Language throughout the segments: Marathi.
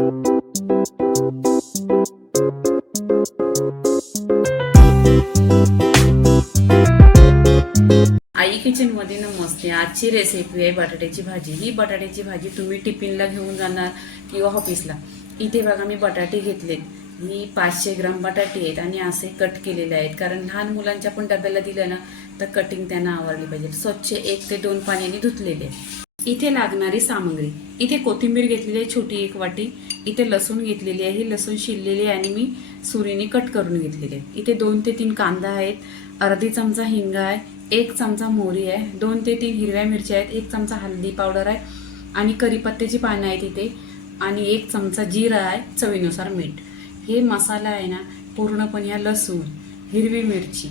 आई किचनमध्ये नमस्ते आजची रेसिपी आहे बटाट्याची भाजी. ही बटाट्याची भाजी तुम्ही टिफिनला घेऊन जाणार किंवा ऑफिसला इथे बघा मी बटाटे घेतलेत. मी पाचशे ग्राम बटाटे आहेत आणि असे कट केलेले आहेत. कारण लहान मुलांच्या पण डब्याला दिलं ना तर कटिंग त्यांना आवडली पाहिजे. स्वच्छ एक ते दोन पाण्याने धुतलेले आहे इथे लागणारी सामग्री. इथे कोथिंबीर घेतलेली आहे छोटी एक वाटी. इथे लसूण घेतलेली आहे. ही लसूण शिरलेली आहे आणि मी सुरीने कट करून घेतलेली आहे. इथे दोन ते तीन कांदा आहेत. अर्धी चमचा हिंग आहे. एक चमचा मोहरी आहे. दोन ते तीन हिरव्या मिरच्या आहेत. एक चमचा हल्दी पावडर आहे आणि करीपत्त्याची पानं आहेत इथे. आणि एक चमचा जिरा आहे. चवीनुसार मीठ. हे मसाला आहे ना पूर्णपणे ह्या लसूण हिरवी मिरची.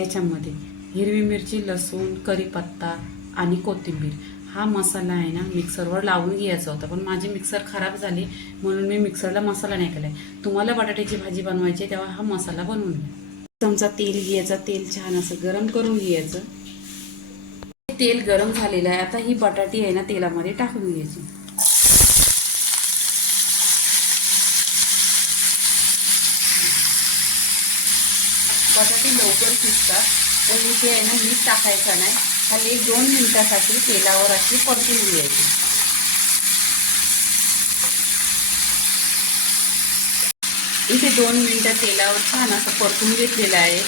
याच्यामध्ये हिरवी मिरची लसूण करीपत्ता आणि कोथिंबीर. हा मसाला आहे ना मिक्सरवर लावून घ्यायचा होता. पण माझी मिक्सर खराब झाली म्हणून मी मिक्सरला मसाला नाही केलाय. तुम्हाला बटाट्याची भाजी बनवायची आहे, तेव्हा हा मसाला बनवून घ्या. चमचा तेल घ्यायचा तेल छान असं गरम करून घ्यायचं. तेल गरम झालेलं आहे. आता ही बटाटी आहे ना तेलामध्ये टाकून घ्यायची. बटाटे लवकर शिजतात. पण इथे आहे ना मीठ टाकायचं नाही. खाली दोन मिनिटासाठी तेलावर अशी परतून घ्यायची. इथे दोन मिनिटं तेलावर छान असं परतून घेतलेलं आहे.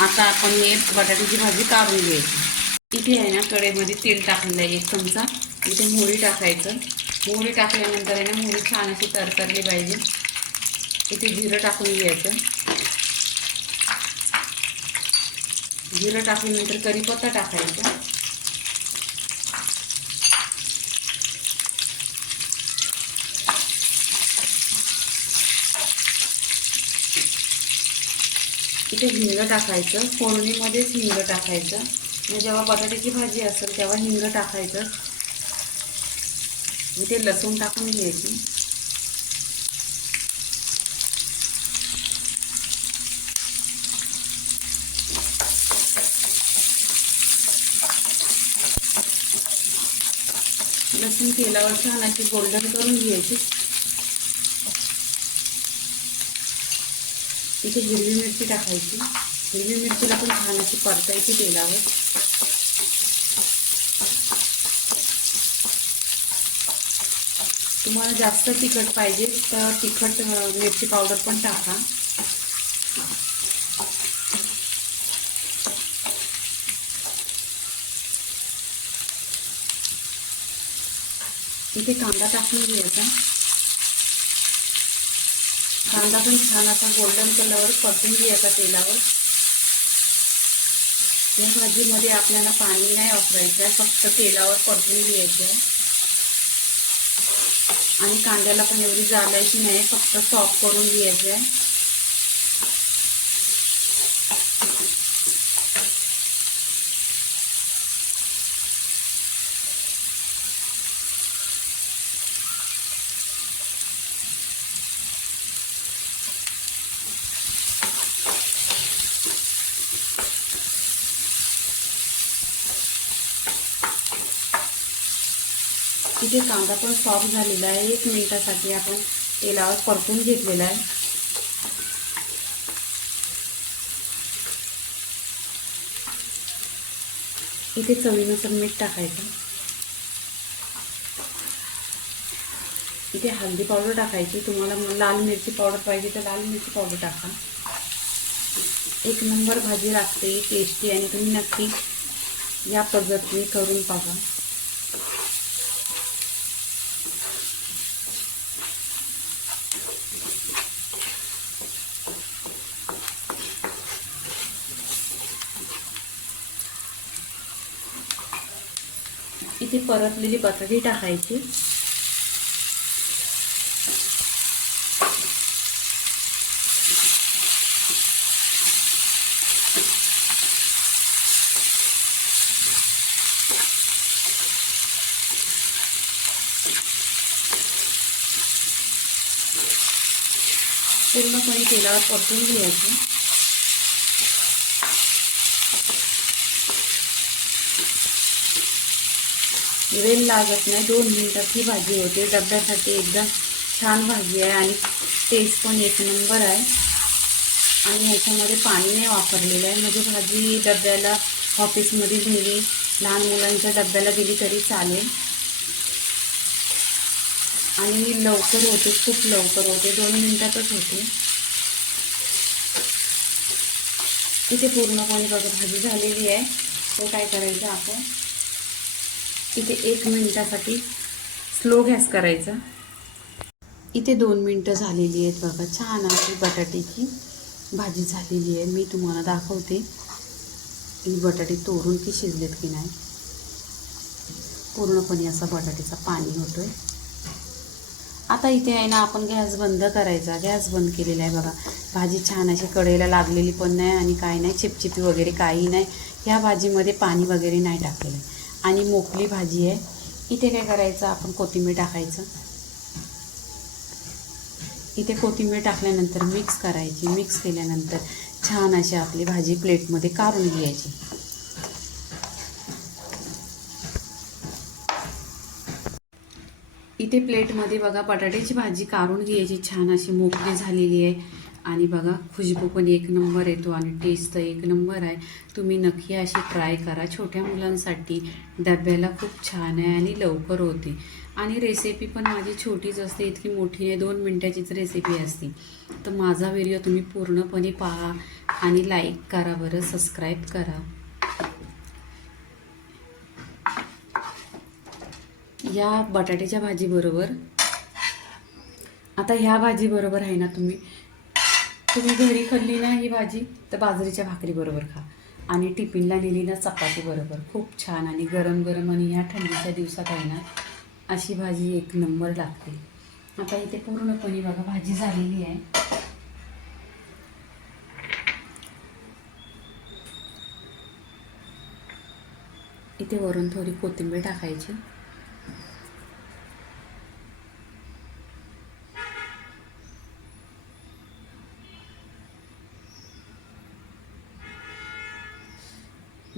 आता आपण हे बटाट्याची भाजी काढून घ्यायची. इथे आहे ना कढईमध्ये तेल टाकलेलं आहे एक चमचा. इथे मोहरी टाकायचं. मोहरी टाकल्यानंतर आहे ना मोहरी छान अशी तरतरली पाहिजे. इथे जिरं टाकून घ्यायचं. जिरं टाकल्यानंतर कढीपत्ता टाकायचा. इथे हिंग टाकायचं फोडणीमध्येच हिंग टाकायचं. आणि जेव्हा बटाट्याची भाजी असेल तेव्हा हिंग टाकायचं. इथे लसूण टाकून घ्यायची. लसूण तेलावर छान अशी गोल्डन करून घ्यायची. इथे हिरवी मिरची टाकायची. हिरवी मिरचीला पण छान अशी परतायची तेलावर. तुम्हाला जास्त तिखट पाहिजे तर तिखट मिरची पावडर पण टाका. इथे कांदा टाकून घ्यायचा. कांदा पण छान असा गोल्डन कलरवर परतून घ्यायचा तेलावर. या भाजीमध्ये आपल्याला पाणी नाही वापरायचं आहे फक्त तेलावर परतून घ्यायचं आहे. आणि कांद्याला पण एवढी जाळायची नाही फक्त सॉफ्ट करून घ्यायचं आहे. इथे कांदा पण सॉफ्ट झालेला आहे एक मिनिटासाठी आपण तेलावर परतून घेतलेला आहे. इथे चवीनुसार मीठ टाकायचं. इथे हळदी पावडर टाकायची. तुम्हाला मग लाल मिरची पावडर पाहिजे तर लाल मिरची पावडर टाका. एक नंबर भाजी लागते टेस्टी आणि तुम्ही नक्की या पद्धतीने करून पाहा ती परतलेली बटाटी टाकायची. पूर्णपणे तेलावर परतून घ्यायचं. वेळ लागत नाही. दोन मिनटात ही भाजी होते. डब्यासाठी एकदम छान भाजी आहे आणि टेस्ट पण एक नंबर आहे. आणि ह्याच्यामध्ये पाणी नाही वापरलेलं आहे. म्हणजे भाजी डब्याला ऑफिसमध्ये दिली लहान मुलांच्या डब्याला दिली तरी चालेल. आणि लवकर होते. खूप लवकर होते. दोन मिनटातच होते. इथे पूर्णपणे बघा भाजी झालेली आहे. तो काय करायचं आपण? इथे एक मिनटासाठी स्लो गॅस करायचा. इथे दोन मिनटं झालेली आहेत बघा. छान अशी बटाट्याची भाजी झालेली आहे. मी तुम्हाला दाखवते. ही बटाटे तोडून की शिजलेत की नाही. पूर्णपणे असा बटाट्याचा पाणी होतो आहे आता इथे आहे ना आपण गॅस बंद करायचा. गॅस बंद केलेला आहे बघा. भाजी छान अशी कढईला लागलेली पण नाही आणि काय नाही. चिपचिपी वगैरे काही नाही. ह्या भाजीमध्ये पाणी वगैरे नाही टाकलेलं. आहे आणि मोकळी भाजी आहे. इथे काय करायचं? आपण कोथिंबीर टाकायचं. इथे कोथिंबीर टाकल्यानंतर मिक्स करायची. मिक्स केल्यानंतर छान अशी आपली भाजी प्लेटमध्ये काढून घ्यायची. इथे प्लेटमध्ये बघा बटाट्याची भाजी काढून घ्यायची. छान अशी मोकळी झालेली आहे. आणि बघा खुशबू पण एक नंबर येतो आणि टेस्ट तर एक नंबर आहे. तुम्ही नक्की अशी ट्राय करा. छोट्या मुलांसाठी डब्याला खूप छान आहे आणि लवकर होते. आणि रेसिपी पण माझी छोटीच असते इतकी मोठी आहे दोन मिनटाचीच रेसिपी असते. तर माझा व्हिडिओ तुम्ही पूर्णपणे पहा आणि लाईक करा बरं सबस्क्राईब करा. या बटाट्याच्या भाजीबरोबर आता ह्या भाजीबरोबर आहे ना तुम्ही तुम्ही घरी खाल्ली ना ही भाजी तर बाजरीच्या भाकरीबरोबर खा. आणि टिफिनला नेली ना चपाती बरोबर. खूप छान. आणि गरम गरम आणि ह्या थंडीच्या दिवसात आहे ना अशी भाजी एक नंबर लागते. आता इथे पूर्णपणे बघा भाजी झालेली आहे. इथे वरून थोडी कोथिंबीर टाकायची.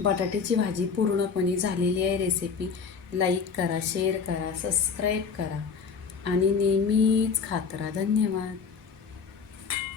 बटाट्याची भाजी पूर्णपणे झालेली आहे रेसिपी लाईक करा शेअर करा सबस्क्राईब करा. आणि नेहमीच खात राहा. धन्यवाद.